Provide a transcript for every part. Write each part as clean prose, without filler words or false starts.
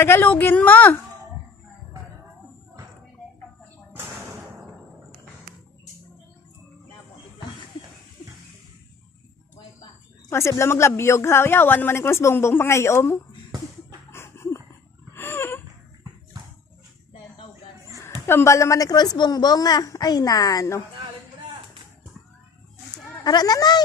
Tagalogin mo. Kasi bla maglabyog ha. Yawan naman yung kung bongbong pangayom. Kambal naman ni Cross bongbong ah. Ay nano. Ara nanay. Ay.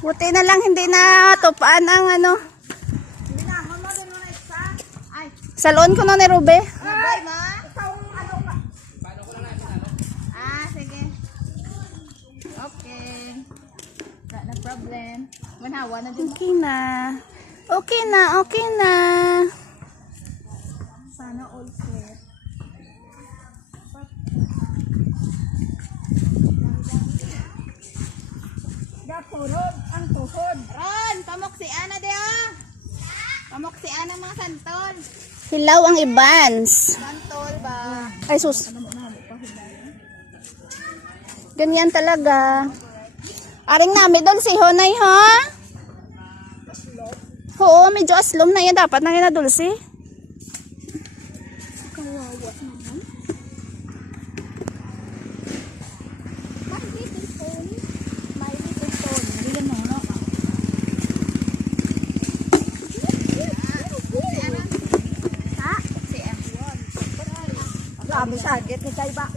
Buti na lang hindi na tupaan ang ano. Salon ko na ni Rube. Sige. Okay. No problem. Manhawa na din. Okay na. Okay na, okay na. Sana all clear. Gapurod ang tuhod. Ron, pamok si Ana de oh. Pamok si Ana mga santol. Hilaw ang Ibans. Santol ba? Ay sus. Ganyan talaga. Aring namin doon si Honay ha? Oo, medyo aslom na yan. Dapat na kinadulsi. Kawawa naman. May little stone. Hindi yan mga no. Ha? Si Ana. Grabe sakit ni Kay ba?